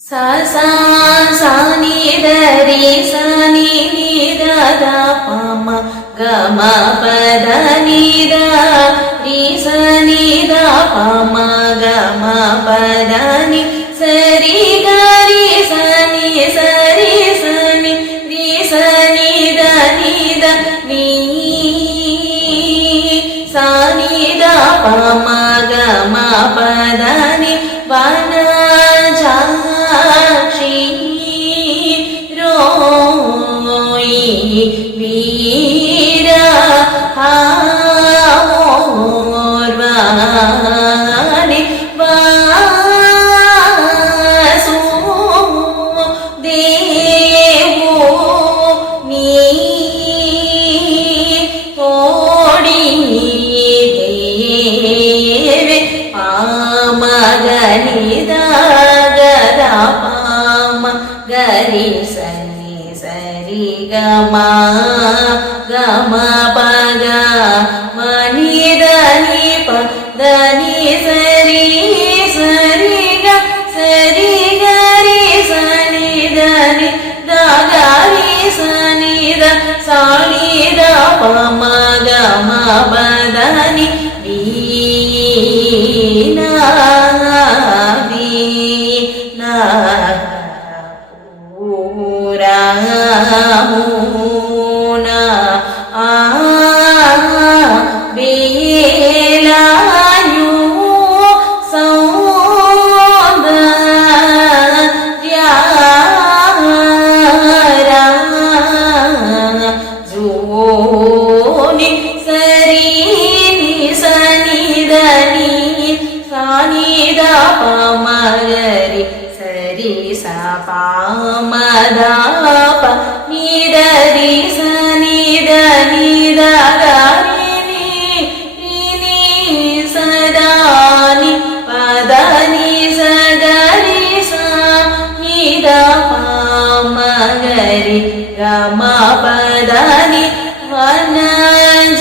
सा सा सा नि द रि सा नि नि द द प म ग म प द नि द रि सा नि द प म ग म प द नि स रि ग रि सा नि स रि सा नि रि सा नि द नि सा नि द प म ग म प द नि वन वीर हार्वाणि वासु देवो नी तोड़ी देवे पामगनि गदा पाम गरि सनि सरि गमा गमा पग मनि दनि प दनि सरि सरि ग सरि गरि सनि दनि द गरि सनि द सानि द प म ग म प दनि वीणा वीणा पूरामुना बेलायु सौंदर्या जोनि सरि नि सनि दनि सानि द प म गरि सरि सा पा म द प नि द रि स नि द नि द ग रि नि स द नि प द नि स ग रि सा नि द प म गरि ग म प द नि वनजाक्षी